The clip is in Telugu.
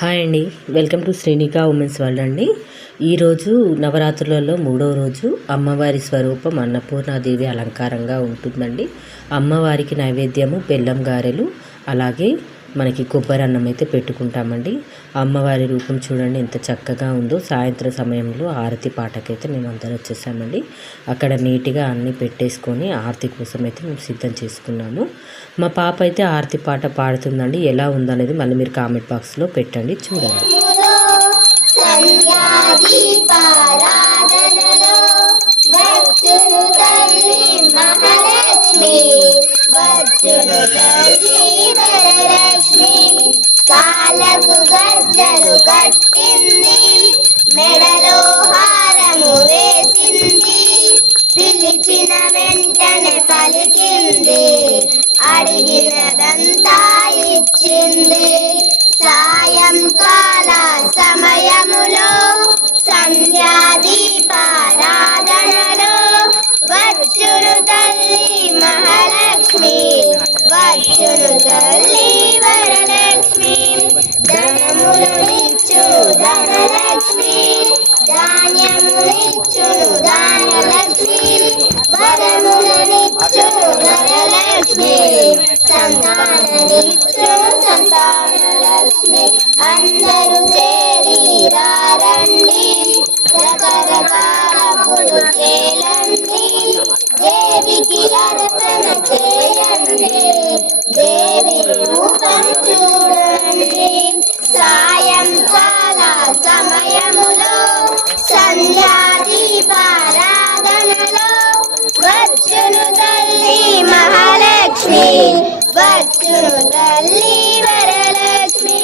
హాయ్ అండి, welcome to Srinika women's world అండి. ఈరోజు నవరాత్రులలో 3వ రోజు అమ్మవారి స్వరూపం అన్నపూర్ణాదేవి అలంకారంగా ఉంటుందండి. అమ్మవారికి నైవేద్యము బెల్లం గారెలు, అలాగే మనకి కొబ్బరి అన్నం అయితే పెట్టుకుంటామండి. అమ్మవారి రూపం చూడండి ఎంత చక్కగా ఉందో. సాయంత్రం సమయంలో ఆరతి పాటకైతే మేము అందరం వచ్చేసామండి. అక్కడ నీట్గా అన్నీ పెట్టేసుకొని ఆరతి కోసం అయితే మేము సిద్ధం చేసుకున్నాము. మా పాప అయితే ఆరతి పాట పాడుతుందండి. ఎలా ఉందనేది మళ్ళీ మీరు కామెంట్ బాక్స్లో పెట్టండి, చూడండి. కాలకు గజ్జలు కట్టింది, మెడలో హారము వేసింది, పిలిచిన వెంటనే పలికింది, అడిగినదంతా ఇచ్చింది. సాయంకాల సమయములో సంధ్యాదీపారాధనలో వచ్చును తల్లి మహాలక్ష్మి, వచ్చును తల్లి వరలక్ష్మి. ధనములనిచ్చును ధనలక్ష్మి, ధాన్యమునిచ్చును ధాన్యలక్ష్మి, వరములనిచ్చును వరలక్ష్మి, సంతాననిచ్చును సంతానలక్ష్మి. అందరూ చేరి రండి, రకరకాల పూలు చేయండి, దేవికి అర్పణ చేయండి, దేవి రూపం చూడండి. సాయంకాల సమయములో సంధ్యాదీపారాధనలో వచ్చును తల్లి మహాలక్ష్మి, వచ్చును తల్లి వరలక్ష్మి.